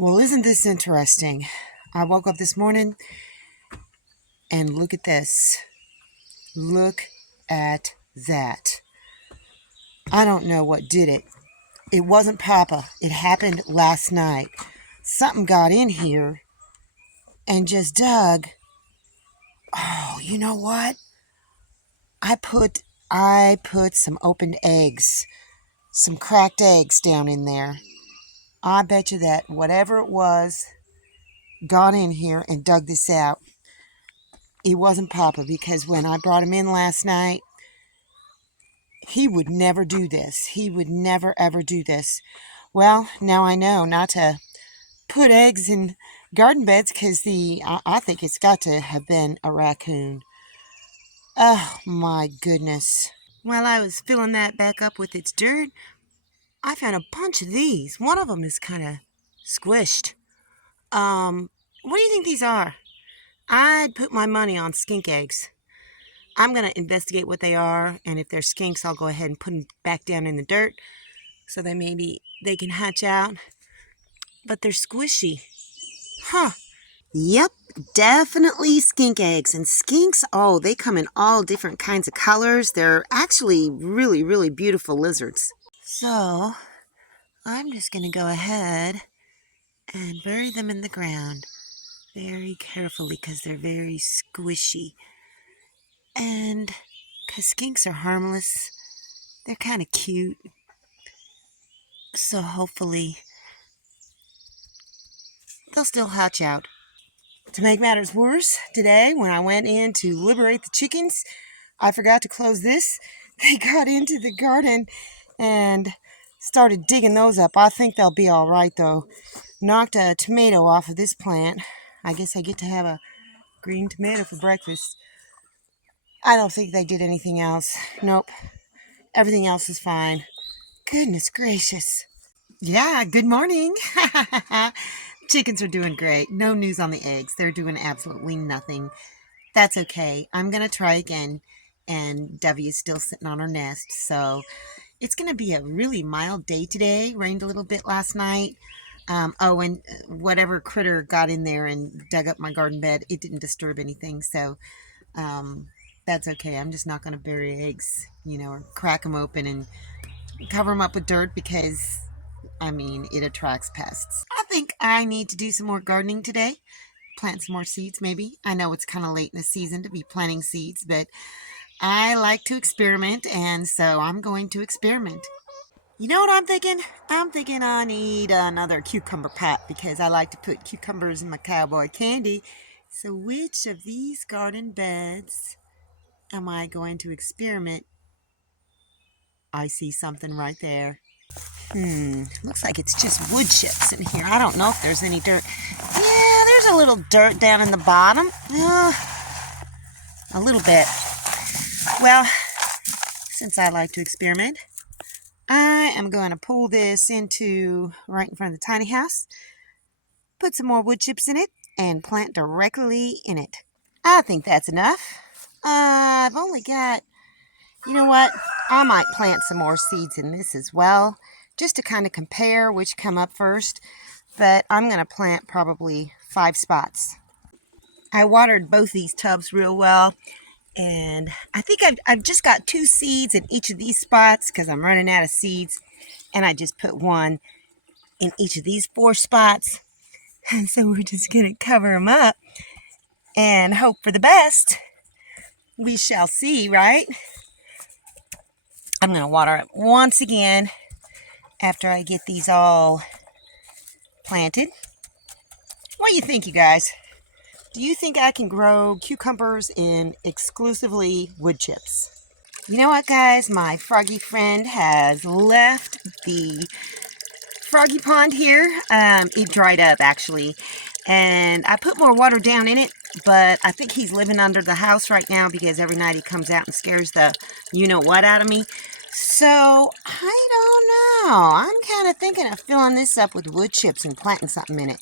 Well, isn't this interesting? I woke up this morning and look at this. Look at that. I don't know what did it. It wasn't Papa. It happened last night. Something got in here and just dug. Oh, you know what? I put some opened eggs, some cracked eggs down in there. I bet you that whatever it was got in here and dug this out. It wasn't Papa, because when I brought him in last night, he would never do this. He would never, ever do this. Well, now I know not to put eggs in garden beds, because I think it's got to have been a raccoon. Oh, my goodness. While I was filling that back up with its dirt, I found a bunch of these. One of them is kind of squished. What do you think these are? I'd put my money on skink eggs. I'm going to investigate what they are, and if they're skinks, I'll go ahead and put them back down in the dirt so that maybe they can hatch out. But they're squishy. Huh. Yep, definitely skink eggs. And skinks, oh, they come in all different kinds of colors. They're actually really, really beautiful lizards. So, I'm just going to go ahead and bury them in the ground very carefully, because they're very squishy. And because skinks are harmless, they're kind of cute. So hopefully they'll still hatch out. To make matters worse, today when I went in to liberate the chickens, I forgot to close this. They got into the garden and started digging those up. I think they'll be all right, though. Knocked a tomato off of this plant. I guess I get to have a green tomato for breakfast. I don't think they did anything else. Nope. Everything else is fine. Goodness gracious. Yeah, good morning. Chickens are doing great. No news on the eggs. They're doing absolutely nothing. That's okay. I'm going to try again. And Debbie is still sitting on her nest. So it's going to be a really mild day today. Rained a little bit last night. And whatever critter got in there and dug up my garden bed, it didn't disturb anything. So that's okay. I'm just not going to bury eggs, or crack them open and cover them up with dirt, because it attracts pests. I think I need to do some more gardening today. Plant some more seeds, maybe. I know it's kind of late in the season to be planting seeds, but I like to experiment, and so I'm going to experiment. You know what I'm thinking? I'm thinking I need another cucumber pot, because I like to put cucumbers in my cowboy candy. So which of these garden beds am I going to experiment? I see something right there. Looks like it's just wood chips in here. I don't know if there's any dirt. Yeah, there's a little dirt down in the bottom. A little bit. Well, since I like to experiment, I am going to pull this into right in front of the tiny house, put some more wood chips in it, and plant directly in it. I think that's enough. I've only got, you know what? I might plant some more seeds in this as well, just to kind of compare which come up first. But I'm going to plant probably 5 spots. I watered both these tubs real well, and I think I've just got 2 seeds in each of these spots, because I'm running out of seeds, and I just put 1 in each of these 4 spots. And so we're just going to cover them up and hope for the best. We shall see, right? I'm going to water it once again after I get these all planted. What do you think, you guys? Do you think I can grow cucumbers in exclusively wood chips? You know what, guys? My froggy friend has left the froggy pond here. It dried up, actually. And I put more water down in it, but I think he's living under the house right now, because every night he comes out and scares the you-know-what out of me. So, I don't know. I'm kind of thinking of filling this up with wood chips and planting something in it.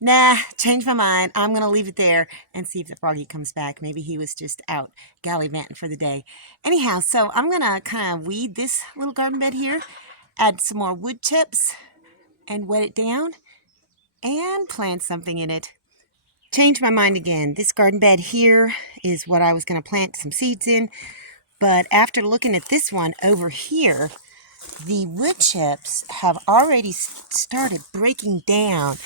Nah, changed my mind. I'm going to leave it there and see if the froggy comes back. Maybe he was just out gallivanting for the day. Anyhow, so I'm going to kind of weed this little garden bed here, add some more wood chips, and wet it down. and plant something in it. Changed my mind again. This garden bed here is what I was going to plant some seeds in. But after looking at this one over here, the wood chips have already started breaking down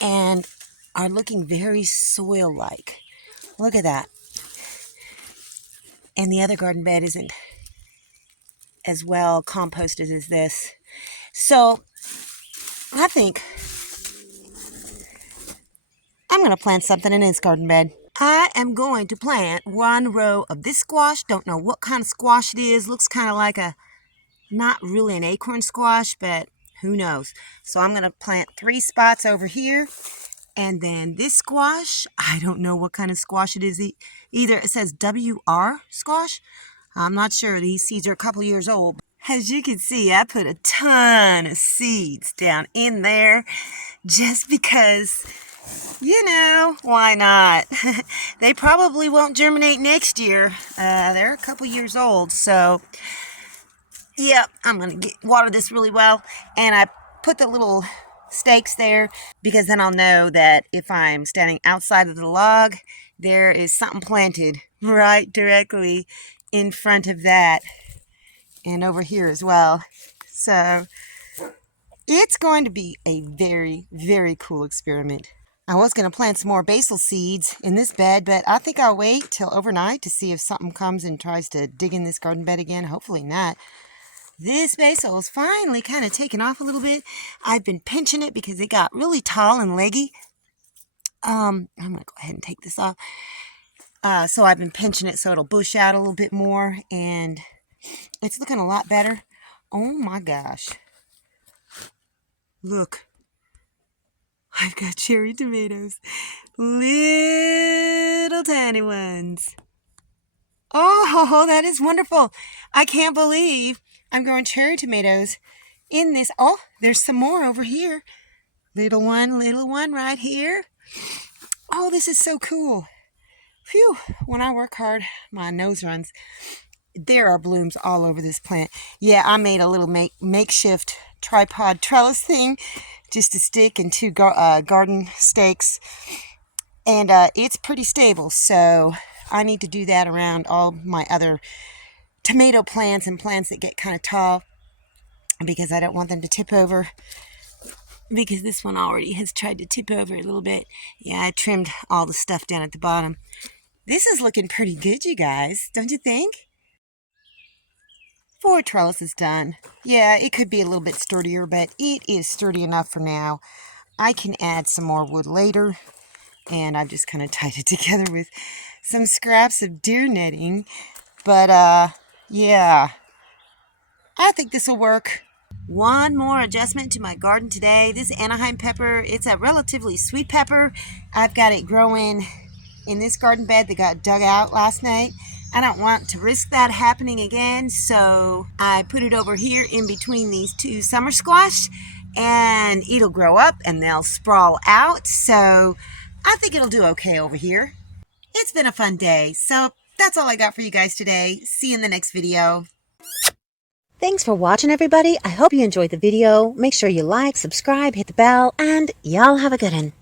and are looking very soil-like. Look at that. And the other garden bed isn't as well composted as this. So I think I'm going to plant something in this garden bed. I am going to plant one row of this squash. Don't know what kind of squash it is. Looks kind of like not really an acorn squash, but who knows. So I'm going to plant 3 spots over here. And then this squash, I don't know what kind of squash it is either. It says WR squash. I'm not sure. These seeds are a couple years old. As you can see, I put a ton of seeds down in there just because, you know, why not? They probably won't germinate next year. They're a couple years old, so yeah, I'm going to water this really well. And I put the little stakes there because then I'll know that if I'm standing outside of the log, there is something planted right directly in front of that and over here as well. So it's going to be a very, very cool experiment. I was going to plant some more basil seeds in this bed, but I think I'll wait till overnight to see if something comes and tries to dig in this garden bed again. Hopefully not. This basil is finally kind of taken off a little bit. I've been pinching it because it got really tall and leggy. I'm going to go ahead and take this off. So I've been pinching it so it'll bush out a little bit more, and it's looking a lot better. Oh my gosh. Look. I've got cherry tomatoes. Little tiny ones. Oh, that is wonderful. I can't believe I'm growing cherry tomatoes in this. Oh, there's some more over here. Little one right here. Oh, this is so cool. Phew, when I work hard, my nose runs. There are blooms all over this plant. Yeah, I made a little makeshift tripod trellis thing just to stick in 2 garden stakes. And it's pretty stable, so I need to do that around all my other tomato plants and plants that get kind of tall because I don't want them to tip over, because this one already has tried to tip over a little bit. Yeah, I trimmed all the stuff down at the bottom. This is looking pretty good, you guys, don't you think? 4 trellises done. Yeah, it could be a little bit sturdier, but it is sturdy enough for now. I can add some more wood later, and I've just kind of tied it together with some scraps of deer netting. But yeah, I think this will work. One more adjustment to my garden today. This Anaheim pepper, it's a relatively sweet pepper. I've got it growing in this garden bed that got dug out last night. I don't want to risk that happening again, so I put it over here in between these 2 summer squash, and it'll grow up and they'll sprawl out. So I think it'll do okay over here. It's been a fun day, so that's all I got for you guys today. See you in the next video. Thanks for watching, everybody. I hope you enjoyed the video. Make sure you like, subscribe, hit the bell, and y'all have a good one.